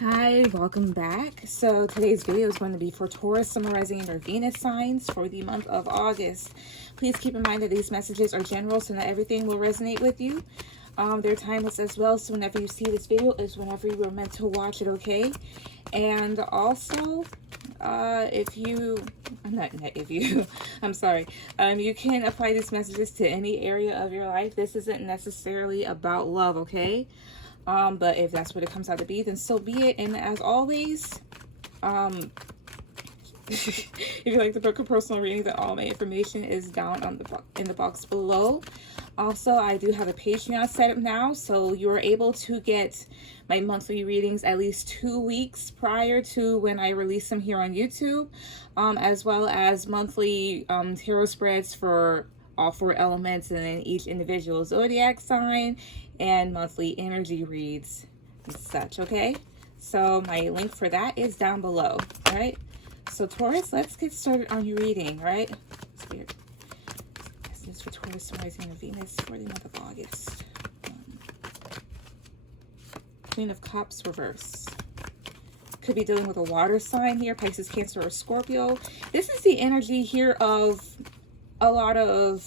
Hi, welcome back. So today's video is going to be for Taurus, summarizing your Venus signs for the month of August. Please keep in mind that these messages are general, so not everything will resonate with you. They're timeless as well, so whenever you see this video is whenever you were meant to watch it, okay? And also, if you, not if you, I'm sorry, you can apply these messages to any area of your life. This isn't necessarily about love, okay? But if that's what it comes out to be, then so be it. And as always, if you like to book a personal reading, then all my information is down on in the box below. Also, I do have a Patreon set up now, so you are able to get my monthly readings at least 2 weeks prior to when I release them here on YouTube, as well as monthly tarot spreads for all 4 elements and then each individual zodiac sign, and monthly energy reads and such, okay? So my link for that is down below, all right? So Taurus, let's get started on your reading, right? Spirit, this is for Taurus, rising of Venus for the month of August. Queen of Cups, reverse. Could be dealing with a water sign here, Pisces, Cancer, or Scorpio. This is the energy here of a lot of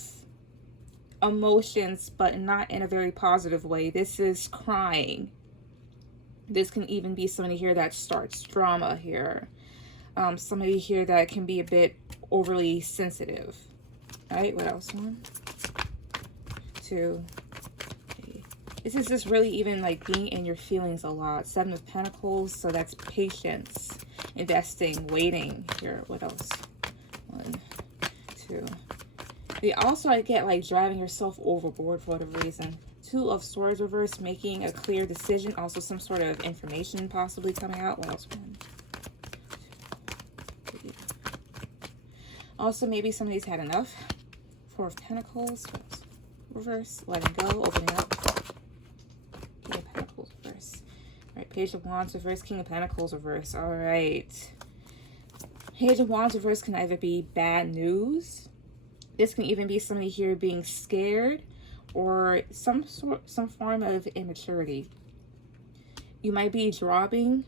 emotions, but not in a very positive way. This is crying. This can even be somebody here that starts drama here. Somebody here that can be a bit overly sensitive. All right, what else? 1, 2, 3. This is just really even like being in your feelings a lot. 7 of Pentacles, so that's patience, investing, waiting here. What else? 1, 2. I get like driving yourself overboard for whatever reason. 2 of Swords, reverse, making a clear decision. Also some sort of information possibly coming out. What else? 1, 2, 3. Also, maybe somebody's had enough. 4 of Pentacles, reverse, letting go, opening up. King of Pentacles, reverse. All right, Page of Wands, reverse, King of Pentacles, reverse. All right. Page of Wands, reverse can either be bad news. This can even be somebody here being scared, or some form of immaturity. You might be dropping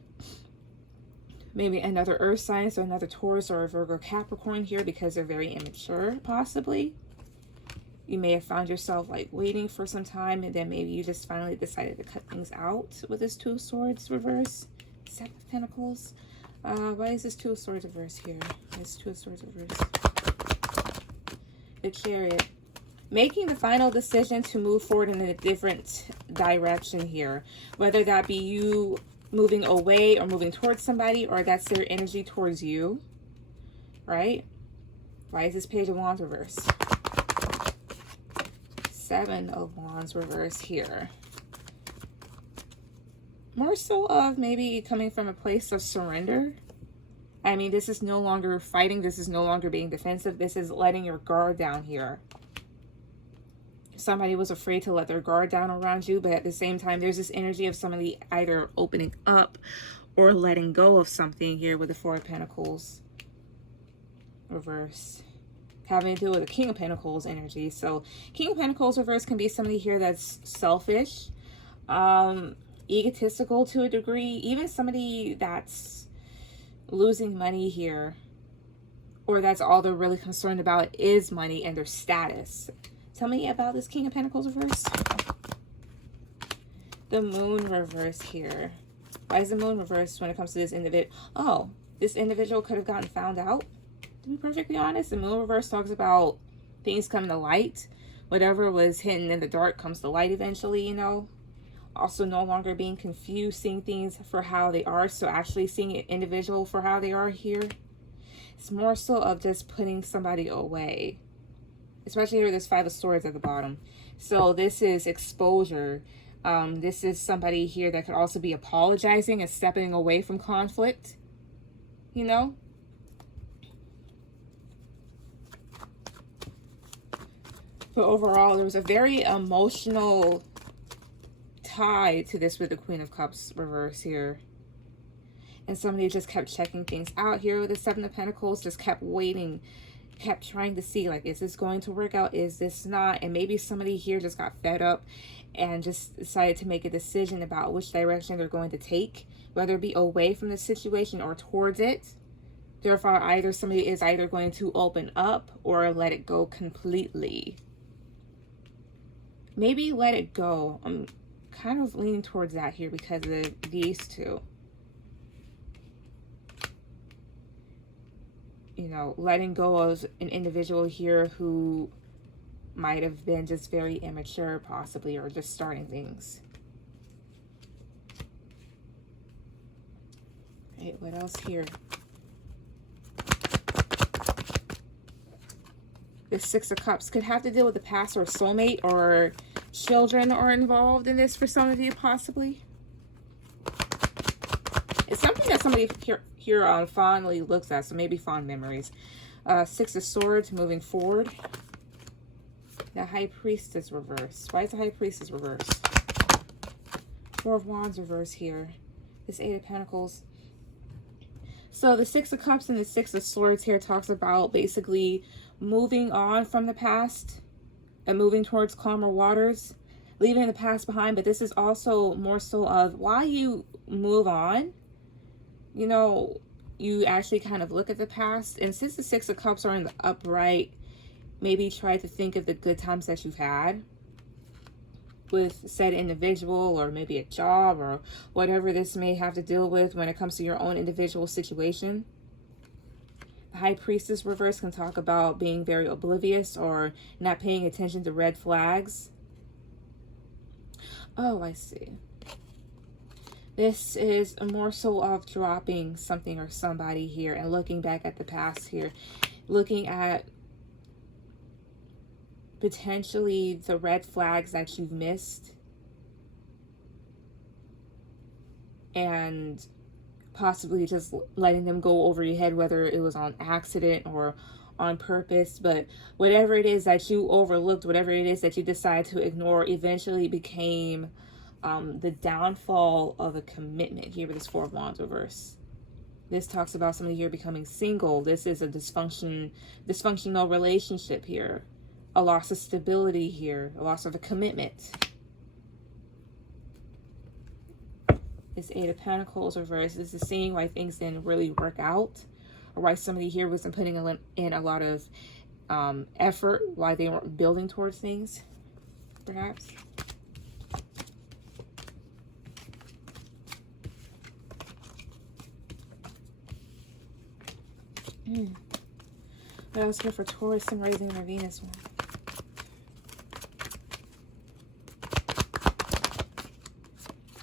maybe another Earth sign, so another Taurus or a Virgo, Capricorn here, because they're very immature, possibly. You may have found yourself like waiting for some time, and then maybe you just finally decided to cut things out with this 2 of Swords reverse. 7 of Pentacles. Why is this 2 of Swords reverse here? This 2 of Swords reverse. The Chariot. Making the final decision to move forward in a different direction here. Whether that be you moving away or moving towards somebody, or that's their energy towards you. Right? Why is this Page of Wands reverse? 7 of Wands reverse here. More so of maybe coming from a place of surrender. I mean, this is no longer fighting. This is no longer being defensive. This is letting your guard down here. Somebody was afraid to let their guard down around you, but at the same time, there's this energy of somebody either opening up or letting go of something here with the 4 of Pentacles reverse. Having to do with the King of Pentacles energy. So King of Pentacles reverse can be somebody here that's selfish, egotistical to a degree, even somebody that's losing money here, or that's all they're really concerned about is money and their status. Tell me about this King of Pentacles reverse. The Moon reverse here. Why is the Moon reverse when it comes to this individual? Oh, this individual could have gotten found out. To be perfectly honest, the Moon reverse talks about things coming to light. Whatever was hidden in the dark comes to light eventually, you know. Also, no longer being confused, seeing things for how they are. So actually seeing an individual for how they are here. It's more so of just putting somebody away. Especially here, there's 5 of Swords at the bottom. So this is exposure. This is somebody here that could also be apologizing and stepping away from conflict. You know? But overall, there was a very emotional tie to this with the Queen of Cups reverse here. And somebody just kept checking things out here with the 7 of Pentacles, just kept waiting kept trying to see, like, is this going to work out? Is this not? And maybe somebody here just got fed up and just decided to make a decision about which direction they're going to take, whether it be away from the situation or towards it. Therefore, either somebody is either going to open up or let it go completely. Maybe let it go. I'm kind of leaning towards that here because of these two. You know, letting go of an individual here who might have been just very immature, possibly, or just starting things. Right, what else here? The Six of Cups could have to deal with the past or soulmate, or children are involved in this for some of you, possibly. It's something that somebody here fondly looks at, so maybe fond memories. Six of Swords, moving forward. The High Priestess reverse. Why is the High Priestess reverse? Four of Wands reverse here. This Eight of Pentacles. So the Six of Cups and the Six of Swords here talks about basically moving on from the past and moving towards calmer waters, leaving the past behind. But this is also more so of why you move on. You know, you actually kind of look at the past. And since the Six of Cups are in the upright, maybe try to think of the good times that you've had with said individual, or maybe a job, or whatever this may have to deal with when it comes to your own individual situation. The High Priestess reverse can talk about being very oblivious or not paying attention to red flags. Oh, I see. This is more so of dropping something or somebody here and looking back at the past here. Looking at potentially the red flags that you've missed. And possibly just letting them go over your head, whether it was on accident or on purpose. But whatever it is that you overlooked, whatever it is that you decided to ignore, eventually became the downfall of a commitment here with this Four of Wands reverse. This talks about somebody here becoming single. This is a dysfunctional relationship here. A loss of stability here. A loss of a commitment. This Eight of Pentacles reverse. This is seeing why things didn't really work out, or why somebody here wasn't putting in a lot of effort, why they weren't building towards things, perhaps. What else here for Taurus and rising their Venus one?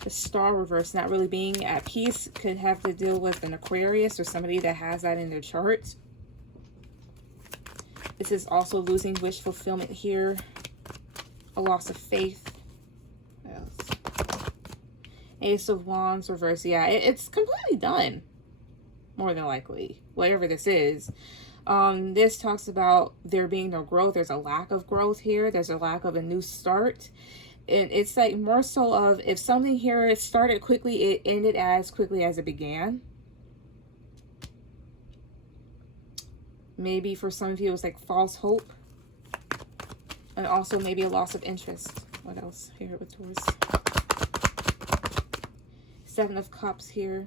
The Star reverse, not really being at peace, could have to deal with an Aquarius or somebody that has that in their chart. This is also losing wish fulfillment here. A loss of faith. What else? Ace of Wands reverse. Yeah, it's completely done. More than likely. Whatever this is. This talks about there being no growth. There's a lack of growth here. There's a lack of a new start. And it's like more so of if something here started quickly, it ended as quickly as it began. Maybe for some of you, it was like false hope. And also maybe a loss of interest. What else here with Taurus? Seven of Cups here.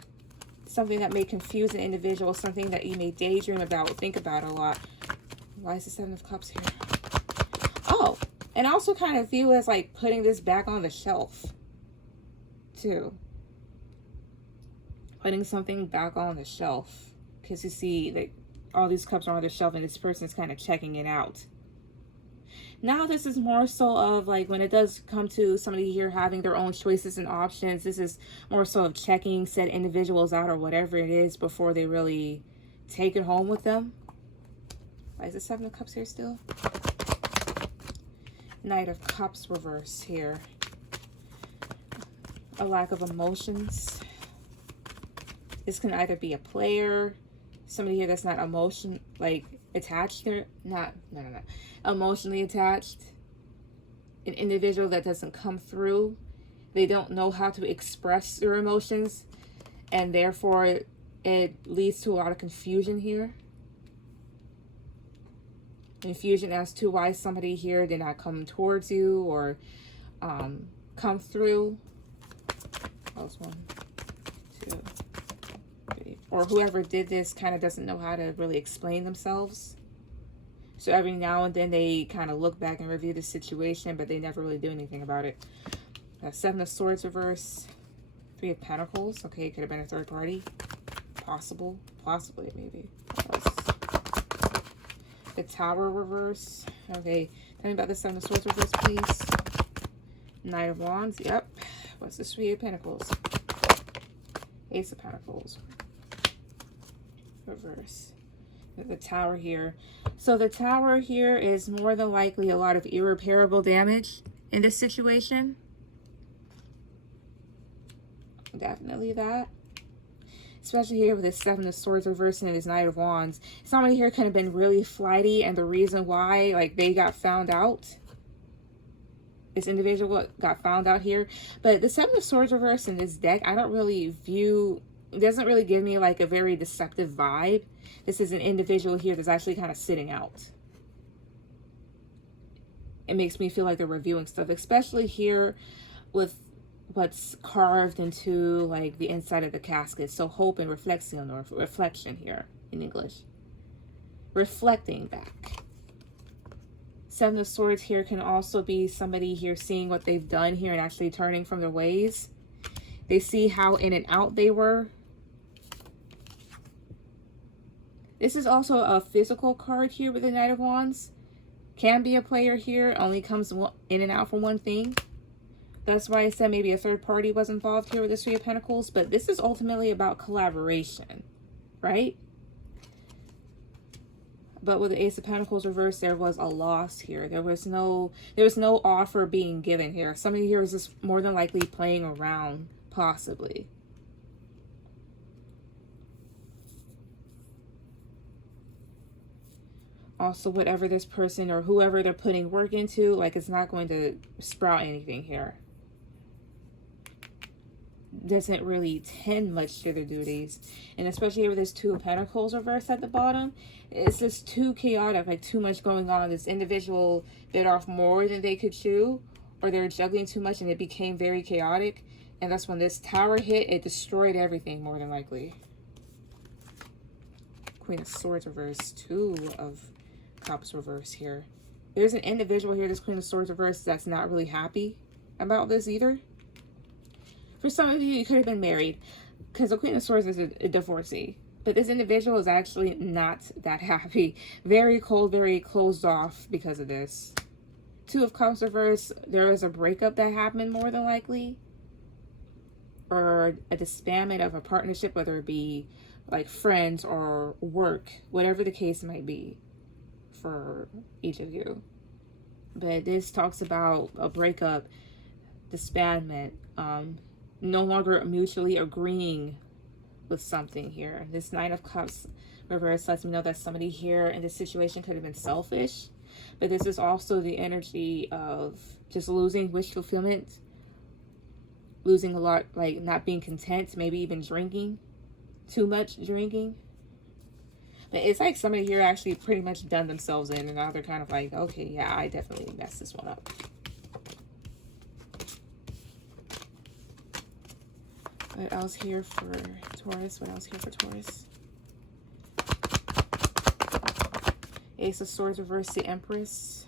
Something that may confuse an individual. Something that you may daydream about, think about a lot. Why is the Seven of Cups here? Oh, and also kind of view as like putting this back on the shelf too. Putting something back on the shelf. Because you see that all these cups are on the shelf and this person is kind of checking it out. Now this is more so of like when it does come to somebody here having their own choices and options, this is more so of checking said individuals out or whatever it is before they really take it home with them. Why is the Seven of Cups here still? Knight of Cups reverse here. A lack of emotions. This can either be a player, somebody here that's not attached here, emotionally attached, an individual that doesn't come through. They don't know how to express their emotions, and therefore it leads to a lot of confusion here. Confusion as to why somebody here did not come towards you or come through. That was 1, 2, 3. Or whoever did this kind of doesn't know how to really explain themselves. So every now and then they kind of look back and review the situation, but they never really do anything about it. 7 of Swords reverse. 3 of Pentacles. Okay, it could have been a third party. Possible. Possibly, maybe. The Tower reverse. Okay, tell me about the 7 of Swords reverse, please. Knight of Wands. Yep. What's the 3 of Pentacles? Ace of Pentacles. Reverse. The Tower here. So the Tower here is more than likely a lot of irreparable damage in this situation. Definitely that. Especially here with this 7 of Swords reversing and this Knight of Wands. Somebody here could have been really flighty, and the reason why, like, they got found out. This individual got found out here. But the 7 of Swords reverse in this deck, I don't really view... It doesn't really give me, like, a very deceptive vibe. This is an individual here that's actually kind of sitting out. It makes me feel like they're reviewing stuff, especially here with what's carved into, like, the inside of the casket. So hope and reflection, or reflection here in English. Reflecting back. 7 of Swords here can also be somebody here seeing what they've done here and actually turning from their ways. They see how in and out they were. This is also a physical card here with the Knight of Wands. Can be a player here, only comes in and out for one thing. That's why I said maybe a third party was involved here with the 3 of Pentacles. But this is ultimately about collaboration, right? But with the Ace of Pentacles reversed, there was a loss here. There was no offer being given here. Somebody here is just more than likely playing around, possibly. Also, whatever this person or whoever they're putting work into, like, it's not going to sprout anything here. Doesn't really tend much to their duties. And especially with this 2 of Pentacles reversed at the bottom, it's just too chaotic, like too much going on. This individual bit off more than they could chew, or they're juggling too much and it became very chaotic. And that's when this Tower hit, it destroyed everything more than likely. Queen of Swords reverse, 2 of Cups reverse here. There's an individual here, this Queen of Swords reverse, that's not really happy about this either. For some of you, you could have been married, because the Queen of Swords is a divorcee. But this individual is actually not that happy. Very cold, very closed off because of this. 2 of Cups reverse, there is a breakup that happened more than likely. Or a disbandment of a partnership, whether it be like friends or work, whatever the case might be for each of you. But this talks about a breakup, disbandment, no longer mutually agreeing with something here. This 9 of Cups reverse lets me know that somebody here in this situation could have been selfish. But this is also the energy of just losing wish fulfillment, losing a lot, like not being content, maybe even drinking, too much drinking. But it's like somebody here actually pretty much done themselves in, and now they're kind of like, okay, yeah, I definitely messed this one up. What else here for Taurus? What else here for Taurus? Ace of Swords reverse, the Empress.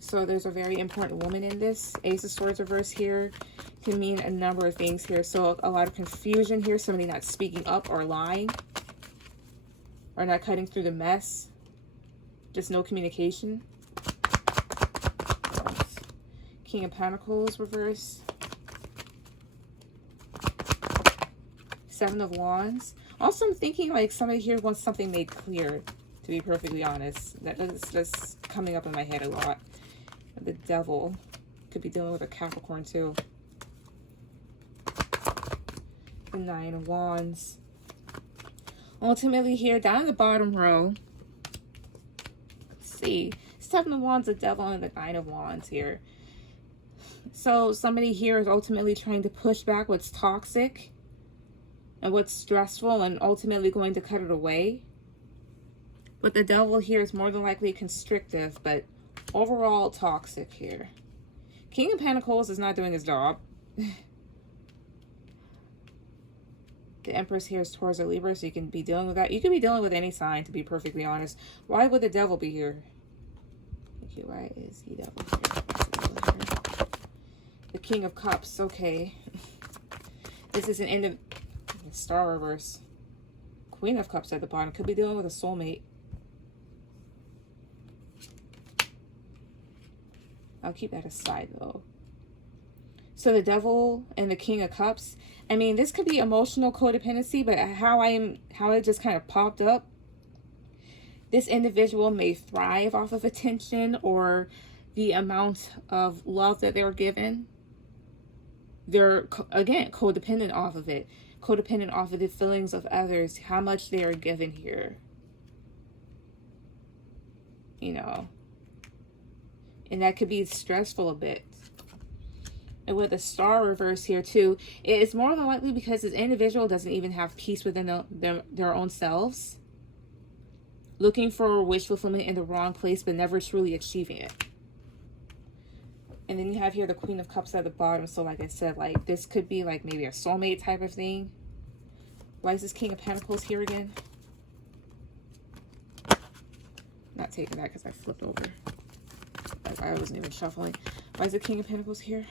So there's a very important woman in this. Ace of Swords reverse here can mean a number of things here. So a lot of confusion here. Somebody not speaking up or lying. Or not cutting through the mess. Just no communication. King of Pentacles reverse. 7 of Wands. Also, I'm thinking like somebody here wants something made clear, to be perfectly honest. That's coming up in my head a lot. The Devil. Could be dealing with a Capricorn too. The 9 of Wands. Ultimately here, down in the bottom row, let's see. 7 of Wands, the Devil, and the 9 of Wands here. So somebody here is ultimately trying to push back what's toxic and what's stressful and ultimately going to cut it away. But the devil here is more than likely constrictive, but overall toxic here. King of Pentacles is not doing his job. The Empress here is Taurus or Libra, so you can be dealing with that. You can be dealing with any sign, to be perfectly honest. Why would the devil be here? Okay, why is he devil here? The King of Cups, okay. This is an end of Star reverse. Queen of Cups at the bottom. Could be dealing with a soulmate. I'll keep that aside, though. So the devil and the King of Cups. I mean, this could be emotional codependency, but how it just kind of popped up. This individual may thrive off of attention or the amount of love that they're given. They're, again, codependent off of it. Codependent off of the feelings of others, how much they are given here. You know. And that could be stressful a bit. And with the Star reverse here too, it's more than likely because this individual doesn't even have peace within their own selves. Looking for wish fulfillment in the wrong place, but never truly achieving it. And then you have here the Queen of Cups at the bottom. So like I said, like this could be like maybe a soulmate type of thing. Why is this King of Pentacles here again? Not taking that because I flipped over. I wasn't even shuffling. Why is the King of Pentacles here?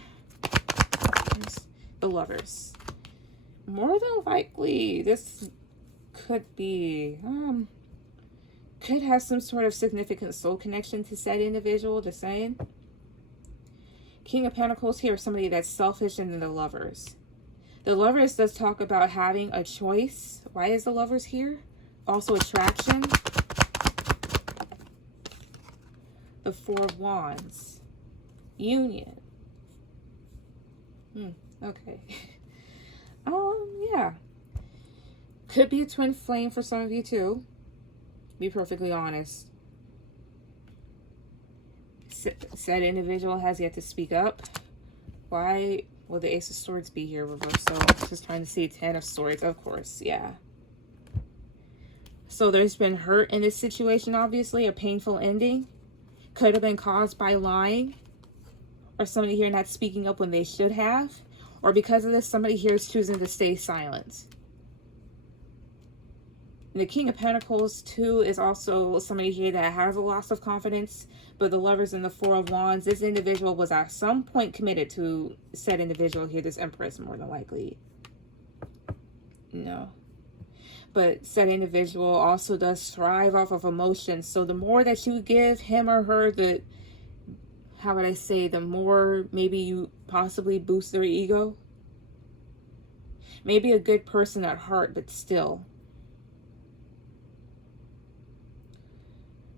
Here's the Lovers. More than likely, this could be, could have some sort of significant soul connection to said individual, just saying. King of Pentacles here is somebody that's selfish, and then the Lovers. The Lovers does talk about having a choice. Why is the Lovers here? Also attraction. The Four of Wands. Union. Okay. Yeah. Could be a twin flame for some of you too. Be perfectly honest. Said individual has yet to speak up. Why will the Ace of Swords be here reversal? Just trying to see 10 of Swords, of course. Yeah. So there's been hurt in this situation, obviously. A painful ending. Could have been caused by lying. Or somebody here not speaking up when they should have. Or because of this, somebody here is choosing to stay silent. And the King of Pentacles, too, is also somebody here that has a loss of confidence. But the Lovers and the Four of Wands, this individual was at some point committed to said individual here, this Empress, more than likely. No. But said individual also does thrive off of emotions. So the more that you give him or her, the, how would I say, the more maybe you possibly boost their ego. Maybe a good person at heart, but still.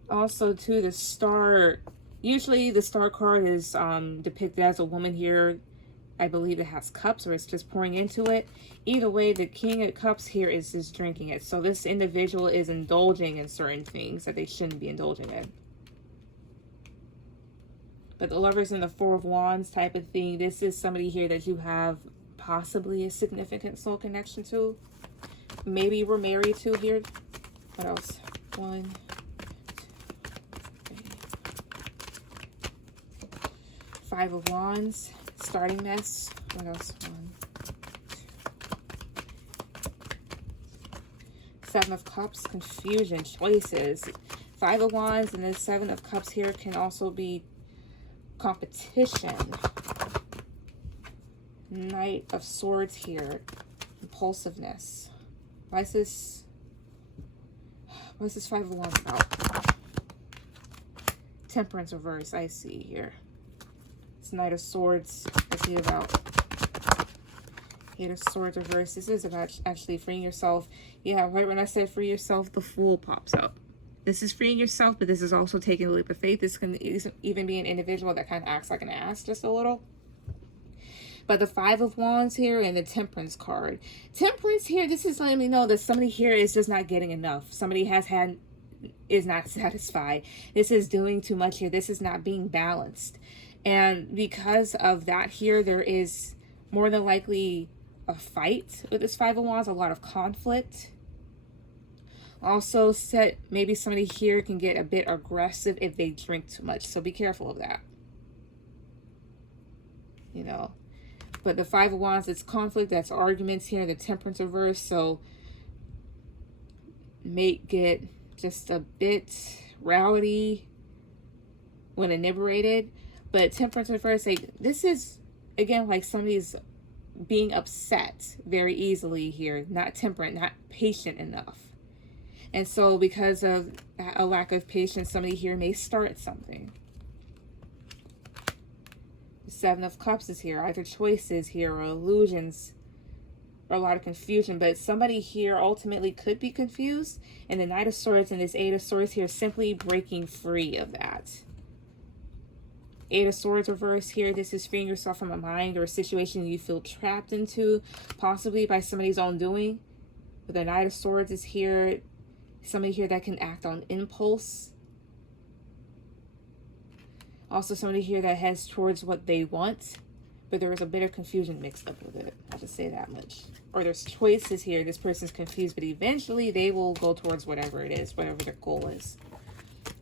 Also, too, the Star, usually the Star card is depicted as a woman here. I believe it has cups, or it's just pouring into it. Either way, the King of Cups here is just drinking it. So this individual is indulging in certain things that they shouldn't be indulging in. But the Lovers and the Four of Wands type of thing, this is somebody here that you have possibly a significant soul connection to. Maybe you were married to here. What else? 1, 2, 3. 5 of Wands. Starting mess. What else? 1, 2. 7 of Cups. Confusion. Choices. 5 of Wands and the 7 of Cups here can also be competition. Knight of Swords here. Impulsiveness. Why is this 5 of Wands about? Temperance reverse, I see here. It's Knight of Swords. What's he about? Eight of Swords reverse. This is about actually freeing yourself. Yeah, right when I said free yourself, the Fool pops up. This is freeing yourself, but this is also taking a leap of faith. This can even be an individual that kind of acts like an ass just a little. But the 5 of Wands here and the Temperance card. Temperance here, this is letting me know that somebody here is just not getting enough. Somebody is not satisfied. This is doing too much here. This is not being balanced. And because of that here, there is more than likely a fight with this 5 of Wands, a lot of conflict. Also, maybe somebody here can get a bit aggressive if they drink too much. So be careful of that. You know. But the Five of Wands, it's conflict. That's arguments here. The Temperance reverse. So may get just a bit rowdy when inebriated. But Temperance reverse, like, this is, again, like somebody's being upset very easily here. Not temperate, not patient enough. And so because of a lack of patience, somebody here may start something. The Seven of Cups is here. Either choices here or illusions or a lot of confusion. But somebody here ultimately could be confused. And the Knight of Swords and this Eight of Swords here simply breaking free of that. Eight of Swords reverse here. This is freeing yourself from a mind or a situation you feel trapped into, possibly by somebody's own doing. But the Knight of Swords is here. Somebody here that can act on impulse. Also somebody here that heads towards what they want, but there is a bit of confusion mixed up with it. I'll just say that much. Or there's choices here. This person's confused, but eventually they will go towards whatever it is, whatever their goal is.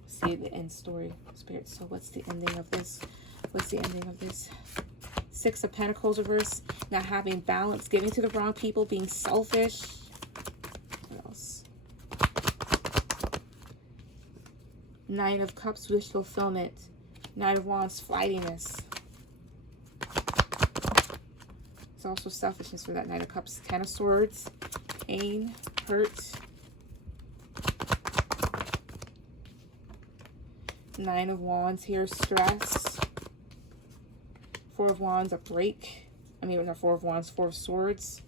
See the end story, Spirit. So what's the ending of this? What's the ending of this? Six of Pentacles reverse. Not having balance, giving to the wrong people, being selfish. What else? Nine of Cups, wish fulfillment. Knight of Wands, flightiness. It's also selfishness for that Knight of Cups. Ten of Swords, pain, hurt. Nine of Wands here, stress. Four of Wands, a break. I mean, not Four of Wands, Four of Swords.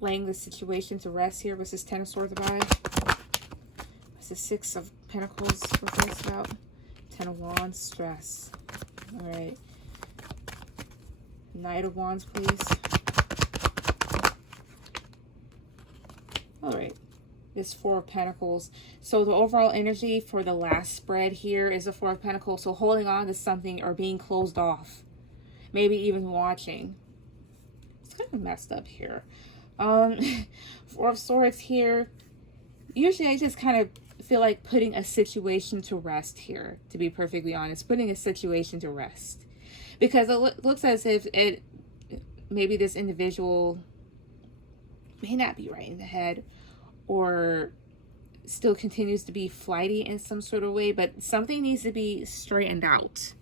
Laying the situation to rest here. What's this Ten of Swords about? What's the Six of Pentacles reversed about? Ten of Wands, stress. All right. Knight of Wands, please. All right. This Four of Pentacles. So the overall energy for the last spread here is a Four of Pentacles. So holding on to something or being closed off. Maybe even watching. It's kind of messed up here. Four of Swords here. Usually I just kind of feel like putting a situation to rest here, to be perfectly honest. Putting a situation to rest. Because it looks as if maybe this individual may not be right in the head, or still continues to be flighty in some sort of way, but something needs to be straightened out.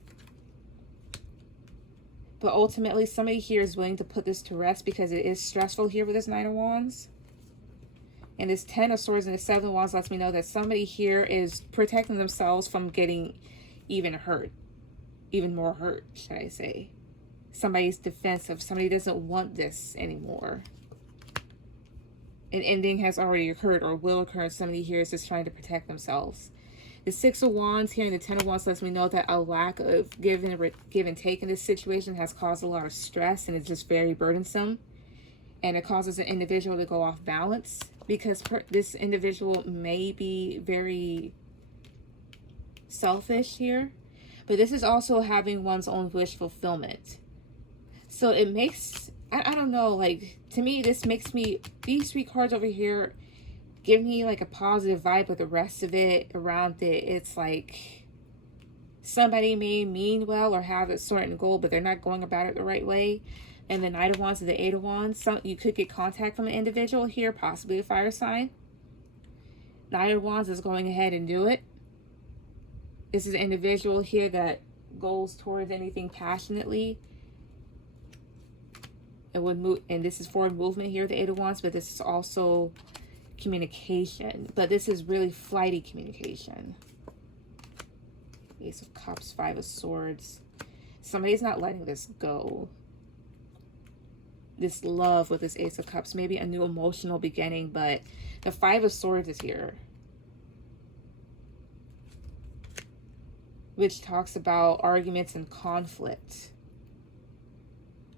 But ultimately, somebody here is willing to put this to rest because it is stressful here with this Nine of Wands. And this Ten of Swords and the Seven of Wands lets me know that somebody here is protecting themselves from getting even hurt. Even more hurt, should I say. Somebody's defensive. Somebody doesn't want this anymore. An ending has already occurred or will occur, and somebody here is just trying to protect themselves. The Six of Wands here and the Ten of Wands lets me know that a lack of give and take in this situation has caused a lot of stress, and it's just very burdensome. And it causes an individual to go off balance because this individual may be very selfish here. But this is also having one's own wish fulfillment. So it makes, I don't know, like, to me, this makes me, these three cards over here give me like a positive vibe, but the rest of it around it, it's like somebody may mean well or have a certain goal, but they're not going about it the right way. And the Knight of Wands and the Eight of Wands, you could get contact from an individual here, possibly a fire sign. Knight of Wands is going ahead and do it. This is an individual here that goes towards anything passionately. It would move, and this is forward movement here, the Eight of Wands, but this is also communication. But this is really flighty communication. Ace of Cups, Five of Swords. Somebody's not letting this go. This love with this Ace of Cups, maybe a new emotional beginning, but the Five of Swords is here, which talks about arguments and conflict,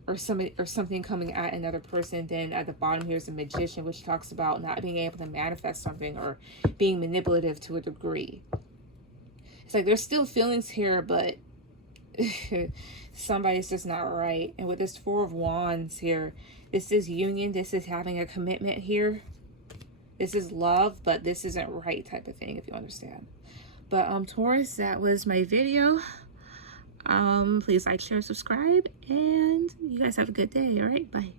or something coming at another person. Then at the bottom here's the Magician, which talks about not being able to manifest something or being manipulative to a degree. It's like there's still feelings here, but somebody's just not right. And with this Four of Wands here, this is union. This is having a commitment here. This is love, but this isn't right type of thing, if you understand. But Taurus, that was my video. Please like, share, subscribe, and you guys have a good day. All right, bye.